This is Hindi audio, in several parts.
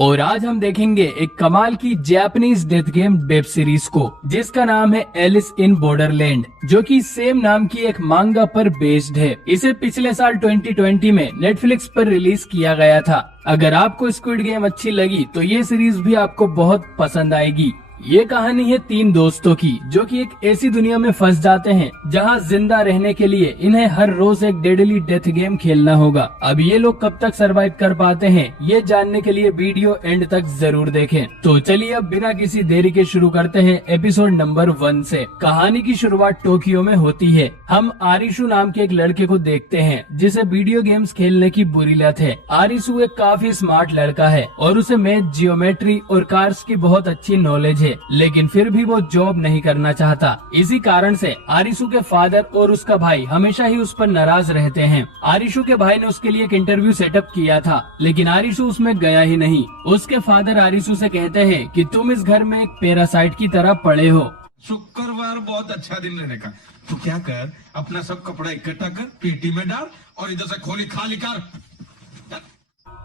और आज हम देखेंगे एक कमाल की Japanese death game web series को, जिसका नाम है एलिस इन बॉर्डरलैंड, जो कि सेम नाम की एक मांगा पर बेस्ड है। इसे पिछले साल 2020 में नेटफ्लिक्स पर रिलीज किया गया था। अगर आपको स्क्विड गेम अच्छी लगी तो ये सीरीज भी आपको बहुत पसंद आएगी। ये कहानी है 3 दोस्तों की, जो कि एक ऐसी दुनिया में फंस जाते हैं जहां जिंदा रहने के लिए इन्हें हर रोज एक डेडली डेथ गेम खेलना होगा। अब ये लोग कब तक सरवाइव कर पाते हैं, ये जानने के लिए वीडियो एंड तक जरूर देखें। तो चलिए अब बिना किसी देरी के शुरू करते हैं एपिसोड नंबर 1 से। कहानी की शुरुआत टोक्यो में होती है। हम आरिशु नाम के एक लड़के को देखते हैं जिसे वीडियो गेम्स खेलने की बुरी लत है। आरिशु एक काफी स्मार्ट लड़का है और उसे मैथ, जियोमेट्री और कार्स की बहुत अच्छी नॉलेज है, लेकिन फिर भी वो जॉब नहीं करना चाहता। इसी कारण से आरिशु के फादर और उसका भाई हमेशा ही उस पर नाराज रहते हैं। आरिशु के भाई ने उसके लिए एक इंटरव्यू सेटअप किया था, लेकिन आरिशु उसमें गया ही नहीं। उसके फादर आरिशु से कहते हैं कि तुम इस घर में एक पैरासाइट की तरह पड़े हो। शुक्रवार बहुत अच्छा दिन रहने का। तू क्या कर, अपना सब कपड़ा इकट्ठा कर, पेटी में डाल और इधर से खोली खाली कर।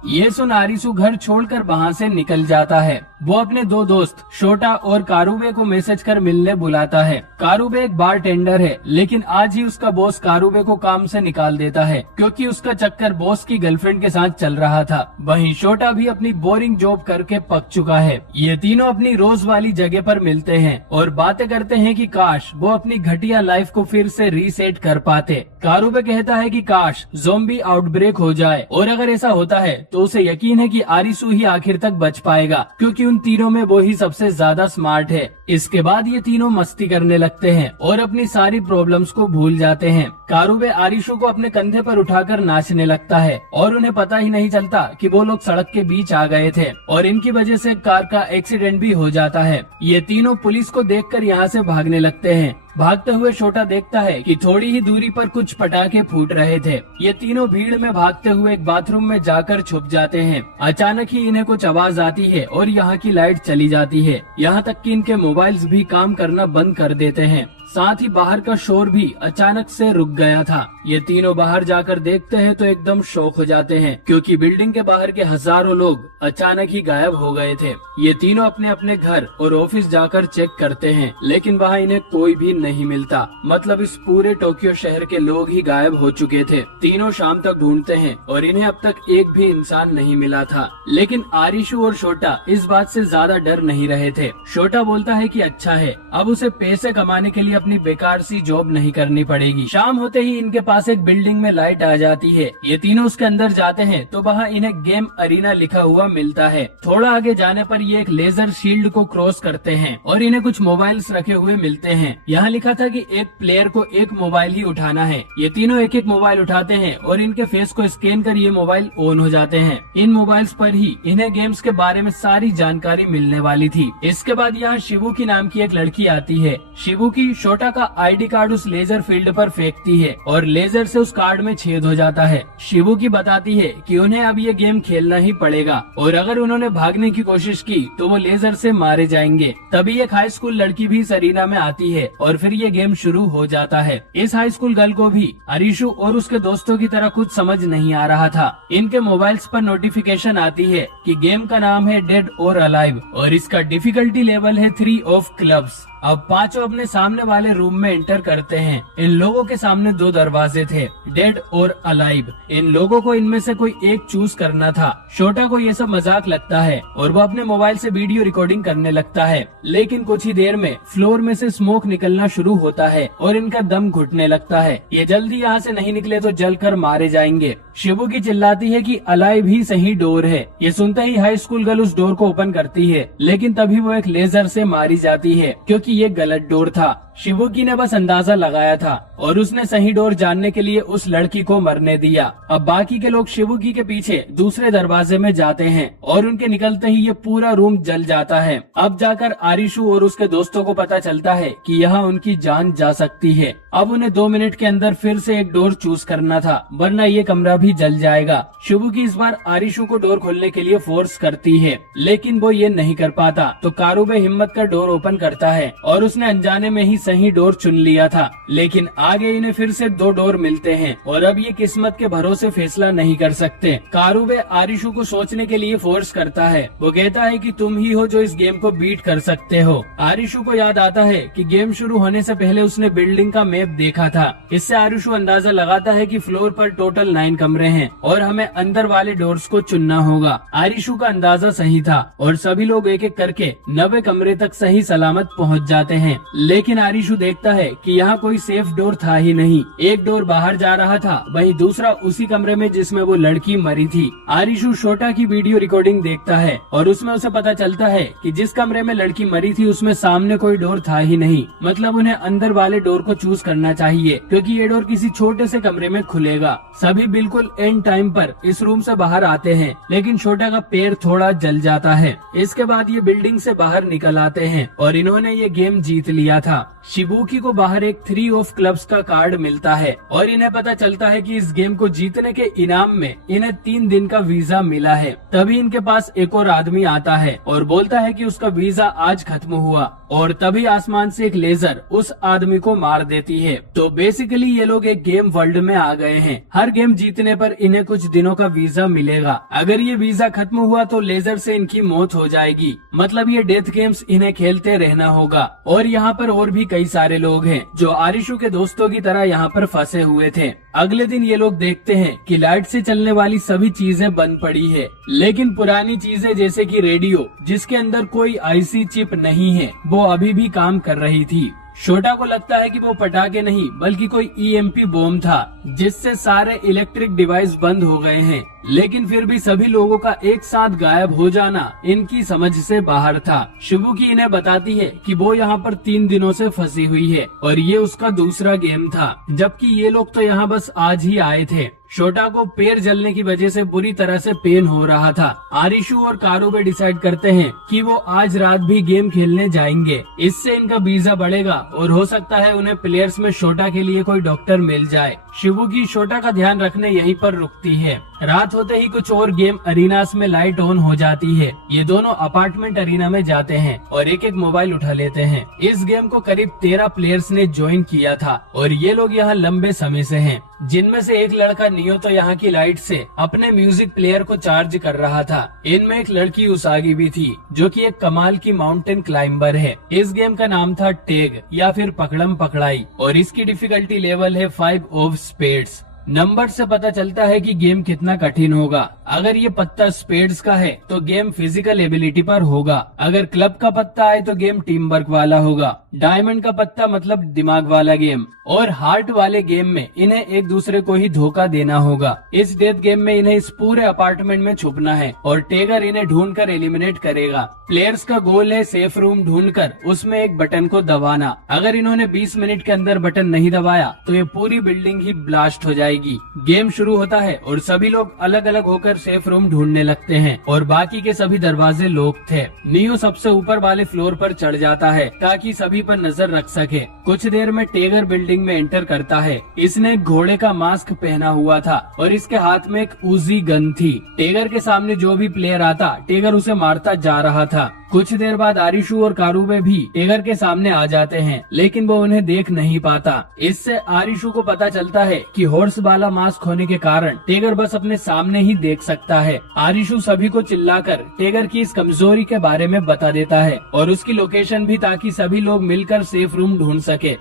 ये सुन आरिशु घर छोड़कर वहाँ से निकल जाता है। वो अपने 2 दोस्त शोटा और कारुबे को मैसेज कर मिलने बुलाता है। कारुबे एक बारटेंडर है, लेकिन आज ही उसका बॉस कारुबे को काम से निकाल देता है, क्योंकि उसका चक्कर बॉस की गर्लफ्रेंड के साथ चल रहा था। वहीं शोटा भी अपनी बोरिंग जॉब करके पक चुका है। ये तीनों अपनी रोज वाली जगह पर मिलते हैं और बातें करते हैं कि काश वो अपनी घटिया लाइफ को फिर से रीसेट कर पाते। कारुबे कहता है कि काश ज़ॉम्बी आउटब्रेक हो जाए, और अगर ऐसा होता है तो उसे यकीन है कि आरिशु ही आखिर तक बच पाएगा, क्योंकि उन तीनों में वो ही सबसे ज्यादा स्मार्ट है। इसके बाद ये तीनों मस्ती करने लगते हैं और अपनी सारी प्रॉब्लम्स को भूल जाते हैं। कारुबे आरिशु को अपने कंधे पर उठाकर नाचने लगता है और उन्हें पता ही नहीं चलता कि वो लोग सड़क के बीच आ गए थे और इनकी वजह से कार का एक्सीडेंट भी हो जाता है। ये तीनों पुलिस को देखकर यहाँ से भागने लगते हैं। भागते हुए छोटा देखता है कि थोड़ी ही दूरी पर कुछ पटाखे फूट रहे थे। ये तीनों भीड़ में भागते हुए एक बाथरूम में जाकर छुप जाते हैं। अचानक ही इन्हें कुछ आवाज आती है और यहाँ की लाइट चली जाती है। यहाँ तक कि इनके मोबाइल्स भी काम करना बंद कर देते हैं। साथ ही बाहर का शोर भी अचानक से रुक गया था। ये तीनों बाहर जाकर देखते हैं तो एकदम शॉक हो जाते हैं, क्योंकि बिल्डिंग के बाहर के हजारों लोग अचानक ही गायब हो गए थे। ये तीनों अपने अपने घर और ऑफिस जाकर चेक करते हैं, लेकिन वहाँ इन्हें कोई भी नहीं मिलता। मतलब इस पूरे टोक्यो शहर के लोग ही गायब हो चुके थे। तीनों शाम तक ढूंढते हैं और इन्हें अब तक एक भी इंसान नहीं मिला था। लेकिन आरिशु और शोटा इस बात से ज्यादा डर नहीं रहे थे। शोटा बोलता है कि अच्छा है, अब उसे पैसे कमाने के लिए अपनी बेकार सी जॉब नहीं करनी पड़ेगी। शाम होते ही इनके पास एक बिल्डिंग में लाइट आ जाती है। ये तीनों उसके अंदर जाते हैं तो वहाँ इन्हें गेम अरीना लिखा हुआ मिलता है। थोड़ा आगे जाने पर ये एक लेजर शील्ड को क्रॉस करते हैं और इन्हें कुछ मोबाइल्स रखे हुए मिलते हैं। यहाँ लिखा था कि एक प्लेयर को एक मोबाइल ही उठाना है। ये तीनों एक एक मोबाइल उठाते हैं और इनके फेस को स्कैन कर ये मोबाइल ऑन हो जाते हैं। इन मोबाइल्स पर ही इन्हें गेम्स के बारे में सारी जानकारी मिलने वाली थी। इसके बाद यहाँ शिबुकी नाम की एक लड़की आती है। शिबुकी शोटा का आईडी कार्ड उस लेजर फील्ड पर फेंकती है और लेजर से उस कार्ड में छेद हो जाता है। शिबुकी बताती है कि उन्हें अब ये गेम खेलना ही पड़ेगा और अगर उन्होंने भागने की कोशिश की तो वो लेजर से मारे जाएंगे। तभी एक हाई स्कूल लड़की भी इस अरीना में आती है और फिर ये गेम शुरू हो जाता है। इस हाई स्कूल गर्ल को भी आरिशु और उसके दोस्तों की तरह कुछ समझ नहीं आ रहा था। इनके मोबाइल्स पर नोटिफिकेशन आती है कि गेम का नाम है डेड और अलाइव और इसका डिफिकल्टी लेवल है 3 ऑफ क्लब्स। अब पांचों अपने सामने वाले रूम में एंटर करते हैं। इन लोगों के सामने 2 दरवाजे थे, डेड और अलाइव। इन लोगों को इनमें से कोई एक चूज करना था। छोटा को ये सब मजाक लगता है और वो अपने मोबाइल से वीडियो रिकॉर्डिंग करने लगता है, लेकिन कुछ ही देर में फ्लोर में से स्मोक निकलना शुरू होता है और इनका दम घुटने लगता है। ये जल्दी यहाँ से नहीं निकले तो जलकर मारे जाएंगे। शिबुकी चिल्लाती है कि अलाइव ही सही डोर है। ये सुनते ही हाई स्कूल गर्ल उस डोर को ओपन करती है, लेकिन तभी वो एक लेजर से मारी जाती है, क्योंकि ये गलत डोर था। शिबुकी ने बस अंदाजा लगाया था और उसने सही डोर जानने के लिए उस लड़की को मरने दिया। अब बाकी के लोग शिबुकी के पीछे दूसरे दरवाजे में जाते हैं और उनके निकलते ही ये पूरा रूम जल जाता है। अब जाकर आरिशु और उसके दोस्तों को पता चलता है कि यहाँ उनकी जान जा सकती है। अब उन्हें 2 मिनट के अंदर फिर से एक डोर चूज करना था, वरना ये कमरा भी जल जाएगा। शिबुकी इस बार आरिशु को डोर खोलने के लिए फोर्स करती है, लेकिन वो ये नहीं कर पाता तो कारुबे हिम्मत कर डोर ओपन करता है और उसने अनजाने में ही सही डोर चुन लिया था। लेकिन आगे इन्हें फिर से 2 डोर मिलते हैं और अब ये किस्मत के भरोसे फैसला नहीं कर सकते। कारुबे आरिशु को सोचने के लिए फोर्स करता है। वो कहता है कि तुम ही हो जो इस गेम को बीट कर सकते हो। आरिशु को याद आता है कि गेम शुरू होने से पहले उसने बिल्डिंग का मैप देखा था। इससे आरिशु अंदाजा लगाता है कि फ्लोर पर टोटल 9 कमरे हैं और हमें अंदर वाले डोर्स को चुनना होगा। आरिशु का अंदाजा सही था और सभी लोग एक एक करके 90 कमरे तक सही सलामत पहुंच जाते हैं। लेकिन आरिशु देखता है कि यहाँ कोई सेफ डोर था ही नहीं। एक डोर बाहर जा रहा था, वहीं दूसरा उसी कमरे में जिसमें वो लड़की मरी थी। आरिशु शोटा की वीडियो रिकॉर्डिंग देखता है और उसमें उसे पता चलता है कि जिस कमरे में लड़की मरी थी उसमें सामने कोई डोर था ही नहीं। मतलब उन्हें अंदर वाले डोर को चूज करना चाहिए क्योंकि ये डोर किसी छोटे से कमरे में खुलेगा। सभी बिल्कुल एंड टाइम पर इस रूम से बाहर आते हैं, लेकिन छोटा का पैर थोड़ा जल जाता है। इसके बाद ये बिल्डिंग से बाहर निकल आते हैं और इन्होंने ये गेम जीत लिया था। शिबुकी को बाहर एक 3 ऑफ क्लब्स का कार्ड मिलता है और इन्हें पता चलता है कि इस गेम को जीतने के इनाम में इन्हें 3 दिन का वीजा मिला है। तभी इनके पास एक और आदमी आता है और बोलता है कि उसका वीजा आज खत्म हुआ और तभी आसमान से एक लेजर उस आदमी को मार देती है। तो बेसिकली ये लोग एक गेम वर्ल्ड में आ गए हैं। हर गेम जीतने पर इन्हें कुछ दिनों का वीजा मिलेगा। अगर ये वीजा खत्म हुआ तो लेजर से इनकी मौत हो जाएगी। मतलब ये डेथ गेम्स इन्हें खेलते रहना होगा। और यहाँ पर और भी कई सारे लोग हैं जो आरिशु के दोस्तों की तरह यहाँ पर फंसे हुए थे। अगले दिन ये लोग देखते हैं कि लाइट से चलने वाली सभी चीजें बंद पड़ी है, लेकिन पुरानी चीजें जैसे कि रेडियो जिसके अंदर कोई आईसी चिप नहीं है वो अभी भी काम कर रही थी। शोटा को लगता है कि वो पटाखे नहीं बल्कि कोई ईएमपी बॉम्ब था जिससे सारे इलेक्ट्रिक डिवाइस बंद हो गए हैं। लेकिन फिर भी सभी लोगों का एक साथ गायब हो जाना इनकी समझ से बाहर था। शिबुकी इन्हें बताती है कि वो यहाँ पर 3 दिनों से फंसी हुई है और ये उसका दूसरा गेम था, जबकि ये लोग तो यहाँ बस आज ही आए थे। शोटा को पैर जलने की वजह से बुरी तरह से पेन हो रहा था। आरिशु और कारुबे डिसाइड करते हैं कि वो आज रात भी गेम खेलने जाएंगे। इससे इनका वीजा बढ़ेगा और हो सकता है उन्हें प्लेयर्स में शोटा के लिए कोई डॉक्टर मिल जाए। शिबुकी शोटा का ध्यान रखने यहीं पर रुकती है। रात होते ही कुछ और गेम अरीनास में लाइट ऑन हो जाती है। ये दोनों अपार्टमेंट अरीना में जाते हैं और एक एक मोबाइल उठा लेते हैं। इस गेम को करीब 13 प्लेयर्स ने ज्वाइन किया था और ये लोग यहाँ लंबे समय से हैं, जिनमें से एक लड़का नियो तो यहाँ की लाइट से अपने म्यूजिक प्लेयर को चार्ज कर रहा था। इनमें एक लड़की उसागी भी थी जो कि एक कमाल की माउंटेन क्लाइंबर है। इस गेम का नाम था टैग या फिर पकड़म पकड़ाई और इसकी डिफिकल्टी लेवल है 5 ऑफ स्पेड्स। नंबर से पता चलता है कि गेम कितना कठिन होगा। अगर ये पत्ता स्पेड्स का है तो गेम फिजिकल एबिलिटी पर होगा। अगर क्लब का पत्ता आए तो गेम टीम वर्क वाला होगा। डायमंड का पत्ता मतलब दिमाग वाला गेम। और हार्ट वाले गेम में इन्हें एक दूसरे को ही धोखा देना होगा। इस डेथ गेम में इन्हें इस पूरे अपार्टमेंट में छुपना है और टेगर इन्हें ढूंढकर एलिमिनेट करेगा। प्लेयर्स का गोल है सेफ रूम ढूंढकर उसमें एक बटन को दबाना। अगर इन्होंने 20 मिनट के अंदर बटन नहीं दबाया तो ये पूरी बिल्डिंग ही ब्लास्ट हो जाएगी। गेम शुरू होता है और सभी लोग अलग अलग होकर सेफ रूम ढूंढने लगते हैं और बाकी के सभी दरवाजे लॉक थे। नियो सबसे ऊपर वाले फ्लोर पर चढ़ जाता है ताकि सभी पर नजर रख सके। कुछ देर में टेगर बिल्डिंग में एंटर करता है। इसने एक घोड़े का मास्क पहना हुआ था और इसके हाथ में एक उजी गन थी। टेगर के सामने जो भी प्लेयर आता टेगर उसे मारता जा रहा था। कुछ देर बाद आरिशु और कारुबे भी टेगर के सामने आ जाते हैं, लेकिन वो उन्हें देख नहीं पाता। इससे आरिशु को पता चलता है कि हॉर्स वाला मास्क होने के कारण टेगर बस अपने सामने ही देख सकता है। आरिशु सभी को चिल्लाकर टेगर की इस कमजोरी के बारे में बता देता है और उसकी लोकेशन भी, ताकि सभी लोग मिलकर सेफ रूम ढूंढ सके।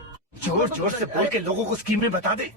जोर जोर से बोल के लोगों को स्कीमें बता दे।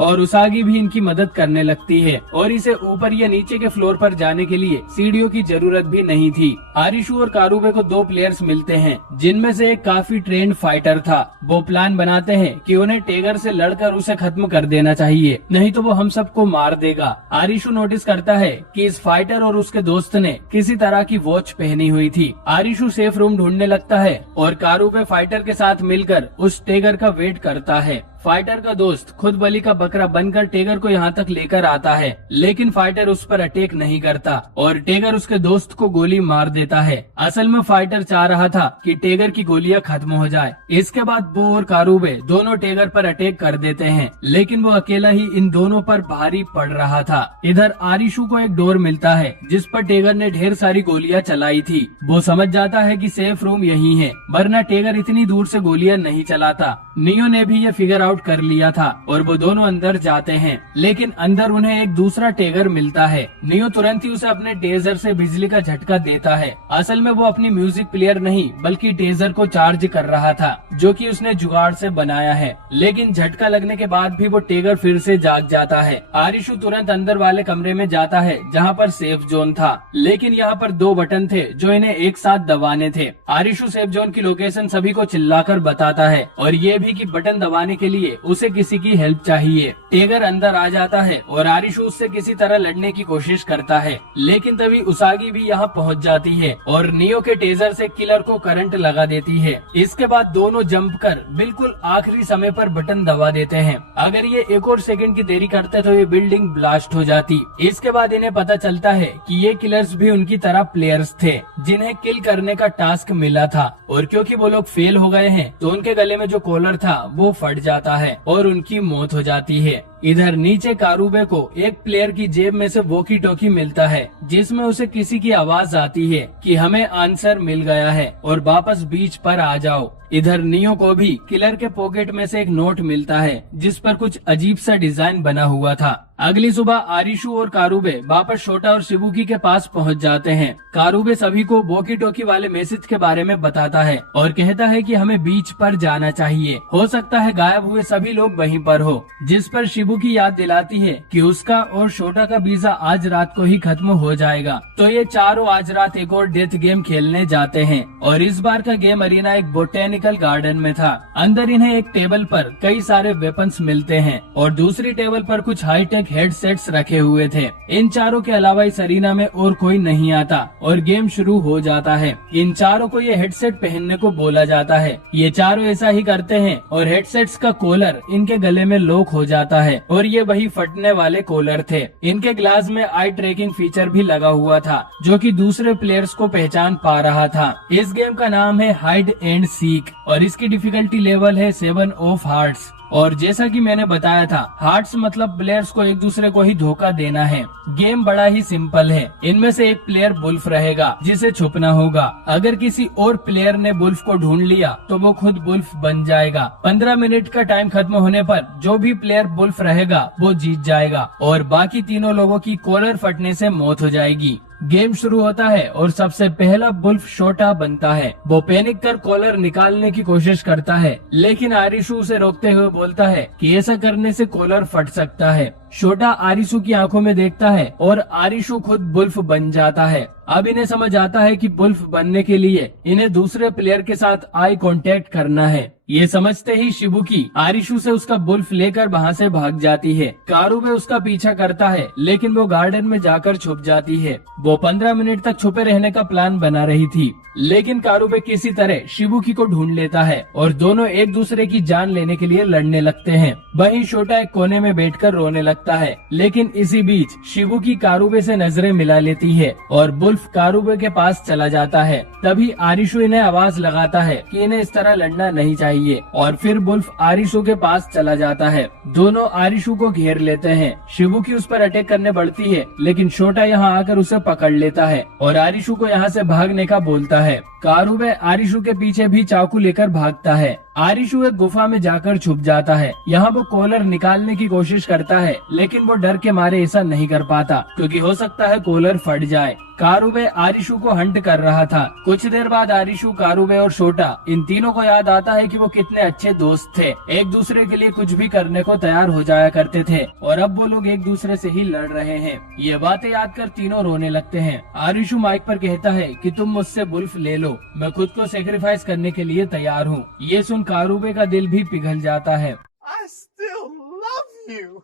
और उसागी भी इनकी मदद करने लगती है और इसे ऊपर या नीचे के फ्लोर पर जाने के लिए सीढ़ियों की जरूरत भी नहीं थी। आरिशु और कारुबे को 2 प्लेयर्स मिलते हैं जिनमें से एक काफी ट्रेंड फाइटर था। वो प्लान बनाते हैं कि उन्हें टेगर से लड़कर उसे खत्म कर देना चाहिए, नहीं तो वो हम सबको मार देगा। आरिशु नोटिस करता है कि इस फाइटर और उसके दोस्त ने किसी तरह की वॉच पहनी हुई थी। आरिशु सेफ रूम ढूंढने लगता है और कारुबे फाइटर के साथ मिलकर उस टेगर का वेट करता है। फाइटर का दोस्त खुद बलि का बकरा बनकर टेगर को यहाँ तक लेकर आता है, लेकिन फाइटर उस पर अटैक नहीं करता और टेगर उसके दोस्त को गोली मार देता है। असल में फाइटर चाह रहा था कि टेगर की गोलियां खत्म हो जाए। इसके बाद वो और कारुबे दोनों टेगर पर अटैक कर देते हैं, लेकिन वो अकेला ही इन दोनों पर भारी पड़ रहा था। इधर आरिशु को एक डोर मिलता है जिस पर टेगर ने ढेर सारी गोलियां चलाई थी। वो समझ जाता है कि सेफ रूम यही है, वरना टेगर इतनी दूर से गोलियां नहीं चलाता। नियो ने भी ये फिगर आउट आउट कर लिया था और वो दोनों अंदर जाते हैं, लेकिन अंदर उन्हें एक दूसरा टेगर मिलता है। नियो तुरंत ही उसे अपने टेजर से बिजली का झटका देता है। असल में वो अपनी म्यूजिक प्लेयर नहीं बल्कि टेजर को चार्ज कर रहा था, जो कि उसने जुगाड़ से बनाया है। लेकिन झटका लगने के बाद भी वो टेगर फिर से जाग जाता है। आरिशु तुरंत अंदर वाले कमरे में जाता है जहाँ पर सेफ जोन था, लेकिन यहाँ पर 2 बटन थे जो इन्हें एक साथ दबाने थे। आरिशु सेफ जोन की लोकेशन सभी को चिल्लाकर बताता है और ये भी कि बटन दबाने के लिए उसे किसी की हेल्प चाहिए। टेगर अंदर आ जाता है और आरिशु उससे किसी तरह लड़ने की कोशिश करता है, लेकिन तभी उसागी भी यहाँ पहुँच जाती है और नियो के टेजर से किलर को करंट लगा देती है। इसके बाद दोनों जंप कर बिल्कुल आखिरी समय पर बटन दबा देते हैं। अगर ये 1 और सेकंड की देरी करते तो ये बिल्डिंग ब्लास्ट हो जाती। इसके बाद इन्हें पता चलता है कि ये किलर्स भी उनकी तरह प्लेयर्स थे जिन्हें किल करने का टास्क मिला था, और क्योंकि वो लोग फेल हो गए हैं तो उनके गले में जो कॉलर था वो फट जाता है और उनकी मौत हो जाती है। इधर नीचे कारुबे को एक प्लेयर की जेब में से वॉकी टॉकी मिलता है जिसमें उसे किसी की आवाज आती है कि हमें आंसर मिल गया है और वापस बीच पर आ जाओ। इधर नियो को भी किलर के पॉकेट में से एक नोट मिलता है जिस पर कुछ अजीब सा डिजाइन बना हुआ था। अगली सुबह आरिशु और कारुबे वापस शोटा और शिबुकी के पास पहुंच जाते हैं। कारुबे सभी को वॉकी टॉकी वाले मैसेज के बारे में बताता है और कहता है कि हमें बीच पर जाना चाहिए, हो सकता है गायब हुए सभी लोग वहीं पर हो। जिस पर शिबुकी याद दिलाती है कि उसका और शोटा का वीजा आज रात को ही खत्म हो जाएगा, तो ये चारों आज रात एक और डेथ गेम खेलने जाते हैं। और इस बार का गेम अरीना एक बोटेनिकल गार्डन में था। अंदर इन्हें एक टेबल पर कई सारे वेपन्स मिलते हैं और दूसरी टेबल पर कुछ हाईटेक हेडसेट्स रखे हुए थे। इन चारों के अलावा इस अरीना में और कोई नहीं आता और गेम शुरू हो जाता है। इन चारों को ये हेडसेट पहनने को बोला जाता है। ये चारों ऐसा ही करते हैं और हेडसेट्स का कॉलर इनके गले में लॉक हो जाता है और ये वही फटने वाले कॉलर थे। इनके ग्लास में आई ट्रैकिंग फीचर भी लगा हुआ था जो कि दूसरे प्लेयर्स को पहचान पा रहा था। इस गेम का नाम है हाइड एंड सीक और इसकी डिफिकल्टी लेवल है 7 ऑफ हार्ट्स। और जैसा कि मैंने बताया था, हार्ट्स मतलब प्लेयर्स को एक दूसरे को ही धोखा देना है। गेम बड़ा ही सिंपल है। इनमें से एक प्लेयर बुल्फ रहेगा जिसे छुपना होगा। अगर किसी और प्लेयर ने बुल्फ को ढूंढ लिया तो वो खुद बुल्फ बन जाएगा। 15 मिनट का टाइम खत्म होने पर जो भी प्लेयर बुल्फ रहेगा वो जीत जाएगा और बाकी तीनों लोगों की कॉलर फटने से मौत हो जाएगी। गेम शुरू होता है और सबसे पहला बुल्फ शोटा बनता है। वो पैनिक कर कॉलर निकालने की कोशिश करता है, लेकिन आरिशु उसे रोकते हुए बोलता है कि ऐसा करने से कॉलर फट सकता है। शोटा आरिशु की आंखों में देखता है और आरिशु खुद बुल्फ बन जाता है। अब इन्हें समझ आता है कि बुल्फ बनने के लिए इन्हें दूसरे प्लेयर के साथ आई कांटेक्ट करना है। ये समझते ही शिबुकी आरिशु से उसका बुल्फ लेकर वहाँ से भाग जाती है। कारुबे उसका पीछा करता है, लेकिन वो गार्डन में जाकर छुप जाती है। वो 15 मिनट तक छुपे रहने का प्लान बना रही थी, लेकिन कारुबे किसी तरह शिबुकी को ढूंढ लेता है और दोनों एक दूसरे की जान लेने के लिए लड़ने लगते हैं। वहीं शोटा एक कोने में बैठकर रोने लगता है, लेकिन इसी बीच शिबुकी कारुबे से नजरें मिला लेती है और बुल्फ कारुबे के पास चला जाता है। तभी आरिशु इन्हें आवाज लगाता है कि इन्हें इस तरह लड़ना नहीं चाहिए और फिर बुल्फ आरिशु के पास चला जाता है। दोनों आरिशु को घेर लेते हैं। शिबुकी उस पर अटैक करने बढ़ती है, लेकिन शोटा यहाँ आकर उसे पकड़ लेता है और आरिशु को यहाँ से भागने का बोलता है। कारुबे आरिशु के पीछे भी चाकू लेकर भागता है। आरिशु एक गुफा में जाकर छुप जाता है। यहाँ वो कॉलर निकालने की कोशिश करता है, लेकिन वो डर के मारे ऐसा नहीं कर पाता क्योंकि हो सकता है कॉलर फट जाए। कारुबे आरिशु को हंट कर रहा था। कुछ देर बाद आरिशु, कारुबे और शोटा इन तीनों को याद आता है कि वो कितने अच्छे दोस्त थे। एक दूसरे के लिए कुछ भी करने को तैयार हो जाया करते थे और अब वो लोग एक दूसरे से ही लड़ रहे हैं। ये बातें याद कर तीनों रोने लगते हैं। आरिशु माइक पर कहता है कि तुम मुझसे बुल्फ ले लो, मैं खुद को सेक्रीफाइस करने के लिए तैयार हूँ। ये सुन कारुबे का दिल भी पिघल जाता है। I still love you.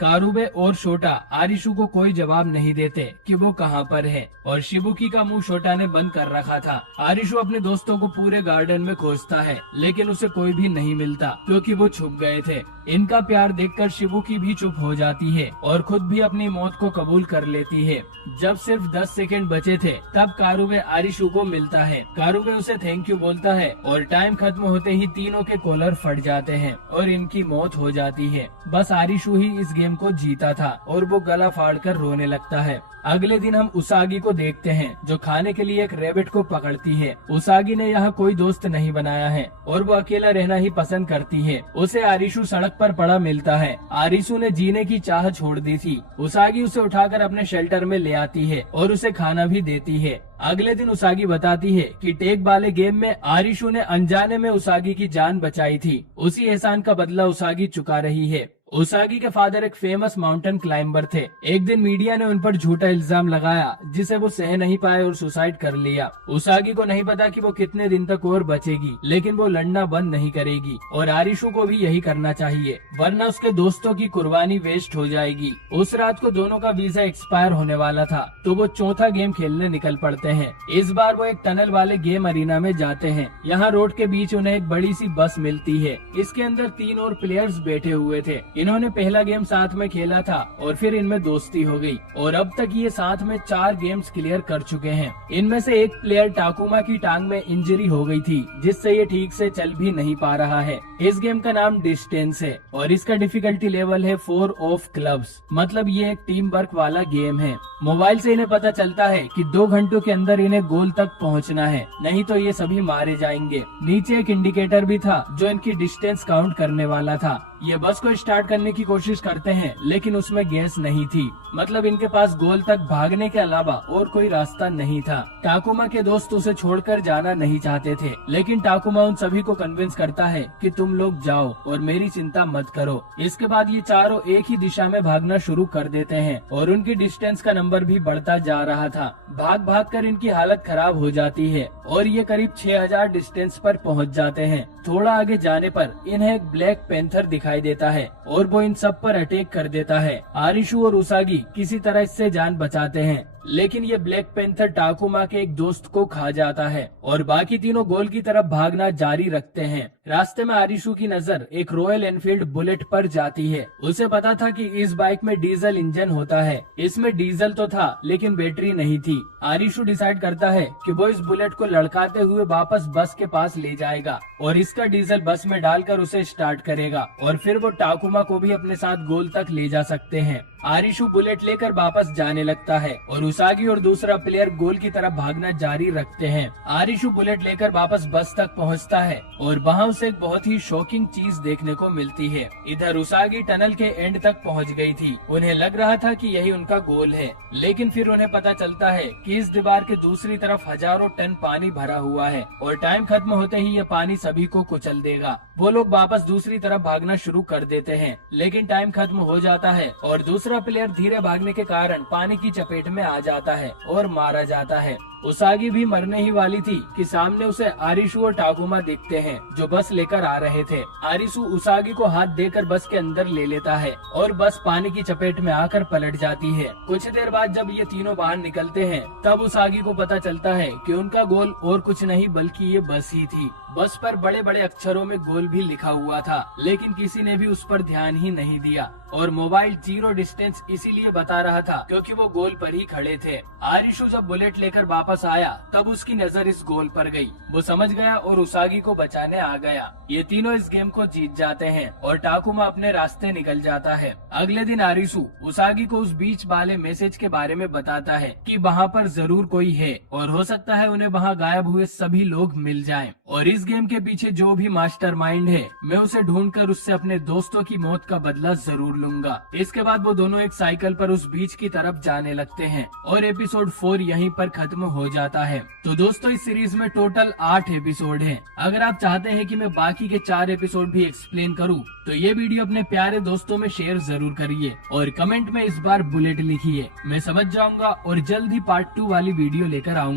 कारुबे और शोटा आरिशु को कोई जवाब नहीं देते कि वो कहाँ पर है और शिबुकी का मुंह शोटा ने बंद कर रखा था। आरिशु अपने दोस्तों को पूरे गार्डन में खोजता है, लेकिन उसे कोई भी नहीं मिलता क्योंकि वो छुप गए थे। इनका प्यार देखकर शिबुकी भी चुप हो जाती है और खुद भी अपनी मौत को कबूल कर लेती है। जब सिर्फ 10 सेकंड बचे थे तब कारुबे आरिशु को मिलता है। कारुबे उसे थैंक यू बोलता है और टाइम खत्म होते ही तीनों के कॉलर फट जाते हैं और इनकी मौत हो जाती है। बस आरिशु ही इस गेम गेम को जीता था और वो गला फाड़कर रोने लगता है। अगले दिन हम उसागी को देखते हैं जो खाने के लिए एक रैबिट को पकड़ती है। उसागी ने यहाँ कोई दोस्त नहीं बनाया है और वो अकेला रहना ही पसंद करती है। उसे आरिशु सड़क पर पड़ा मिलता है। आरिशु ने जीने की चाह छोड़ दी थी। उसागी उसे उठाकर अपने शेल्टर में ले आती है और उसे खाना भी देती है। अगले दिन उसागी बताती है कि टेक वाले गेम में आरिशु ने अनजाने में उसागी की जान बचाई थी। उसी एहसान का बदला उसागी चुका रही है। उसागी के फादर एक फेमस माउंटेन क्लाइंबर थे। एक दिन मीडिया ने उन पर झूठा इल्जाम लगाया जिसे वो सह नहीं पाए और सुसाइड कर लिया। उसागी को नहीं पता कि वो कितने दिन तक और बचेगी, लेकिन वो लड़ना बंद नहीं करेगी और आरिशु को भी यही करना चाहिए, वरना उसके दोस्तों की कुर्बानी वेस्ट हो जाएगी। उस रात को दोनों का वीजा एक्सपायर होने वाला था तो वो चौथा गेम खेलने निकल पड़ते हैं। इस बार वो एक टनल वाले गेम अरीना में जाते हैं। यहाँ रोड के बीच उन्हें एक बड़ी सी बस मिलती है। इसके अंदर 3 और प्लेयर्स बैठे हुए थे। इन्होंने पहला गेम साथ में खेला था और फिर इनमें दोस्ती हो गई और अब तक ये साथ में 4 गेम्स क्लियर कर चुके हैं। इनमें से एक प्लेयर टाकुमा की टांग में इंजरी हो गई थी जिससे ये ठीक से चल भी नहीं पा रहा है। इस गेम का नाम डिस्टेंस है और इसका डिफिकल्टी लेवल है 4 ऑफ क्लब्स, मतलब ये एक टीम वर्क वाला गेम है। मोबाइल से इन्हें पता चलता है कि 2 घंटों के अंदर इन्हें गोल तक पहुंचना है, नहीं तो ये सभी मारे जाएंगे। नीचे एक इंडिकेटर भी था जो इनकी डिस्टेंस काउंट करने वाला था। ये बस को स्टार्ट करने की कोशिश करते हैं लेकिन उसमें गैस नहीं थी, मतलब इनके पास गोल तक भागने के अलावा और कोई रास्ता नहीं था। टाकुमा के दोस्त उसे छोड़कर जाना नहीं चाहते थे, लेकिन टाकुमा उन सभी को कन्विंस करता है कि तुम लोग जाओ और मेरी चिंता मत करो। इसके बाद ये चारों एक ही दिशा में भागना शुरू कर देते हैं और उनकी डिस्टेंस का नंबर भी बढ़ता जा रहा था। भाग भाग कर इनकी हालत खराब हो जाती है और ये करीब 6000 डिस्टेंस पर पहुंच जाते हैं। थोड़ा आगे जाने पर इन्हें एक ब्लैक पैंथर दिखाई देता है और वो इन सब पर अटैक कर देता है। आरिशु और उसागी किसी तरह इससे जान बचाते हैं, लेकिन ये ब्लैक पैंथर टाकुमा के एक दोस्त को खा जाता है और बाकी तीनों गोल की तरफ भागना जारी रखते हैं। रास्ते में आरिशु की नजर एक रॉयल एनफील्ड बुलेट पर जाती है। उसे पता था कि इस बाइक में डीजल इंजन होता है। इसमें डीजल तो था लेकिन बैटरी नहीं थी। आरिशु डिसाइड करता है कि वो इस बुलेट को लड़काते हुए वापस बस के पास ले जाएगा और इसका डीजल बस में डालकर उसे स्टार्ट करेगा और फिर वो टाकुमा को भी अपने साथ गोल तक ले जा सकते हैं। आरिशु बुलेट लेकर वापस जाने लगता है और उसागी और दूसरा प्लेयर गोल की तरफ भागना जारी रखते हैं। आरिशु बुलेट लेकर वापस बस तक पहुंचता है और वहां उसे एक बहुत ही शॉकिंग चीज देखने को मिलती है। इधर उसागी टनल के एंड तक पहुंच गई थी। उन्हें लग रहा था कि यही उनका गोल है, लेकिन फिर उन्हें पता चलता है कि इस दीवार के दूसरी तरफ हजारों टन पानी भरा हुआ है और टाइम खत्म होते ही ये पानी सभी को कुचल देगा। वो लोग वापस दूसरी तरफ भागना शुरू कर देते हैं, लेकिन टाइम खत्म हो जाता है और दूसरा प्लेयर धीरे भागने के कारण पानी की चपेट में आ जाता है और मारा जाता है। उसागी भी मरने ही वाली थी कि सामने उसे आरिशु और टाकुमा दिखते हैं जो बस लेकर आ रहे थे। आरिशु उसागी को हाथ देकर बस के अंदर ले लेता है और बस पानी की चपेट में आकर पलट जाती है। कुछ देर बाद जब ये तीनों बाहर निकलते हैं तब उसागी को पता चलता है कि उनका गोल और कुछ नहीं बल्कि ये बस ही थी। बस पर बड़े बड़े अक्षरों में गोल भी लिखा हुआ था, लेकिन किसी ने भी उस पर ध्यान ही नहीं दिया और मोबाइल 0 डिस्टेंस इसीलिए बता रहा था क्योंकि वो गोल पर ही खड़े थे। आरिशु जब बुलेट लेकर वापस आया तब उसकी नजर इस गोल पर गई। वो समझ गया और उसागी को बचाने आ गया। ये तीनों इस गेम को जीत जाते हैं और टाकुमा अपने रास्ते निकल जाता है। अगले दिन आरिशु उसागी को उस बीच वाले मैसेज के बारे में बताता है कि वहाँ पर जरूर कोई है और हो सकता है उन्हें वहाँ गायब हुए सभी लोग मिल जाएं और इस गेम के पीछे जो भी मास्टरमाइंड है मैं उसे ढूंढकर उससे अपने दोस्तों की मौत का बदला जरूर लूंगा। इसके बाद वो दोनों एक साइकिल पर उस बीच की तरफ जाने लगते हैं और एपिसोड 4 यहीं पर खत्म हो जाता है। तो दोस्तों इस सीरीज में टोटल 8 एपिसोड हैं। अगर आप चाहते हैं कि मैं बाकी के 4 एपिसोड भी एक्सप्लेन करूं तो ये वीडियो अपने प्यारे दोस्तों में शेयर जरूर करिए और कमेंट में इस बार बुलेट लिखिए। मैं समझ जाऊंगा और जल्द ही पार्ट 2 वाली वीडियो लेकर आऊंगा।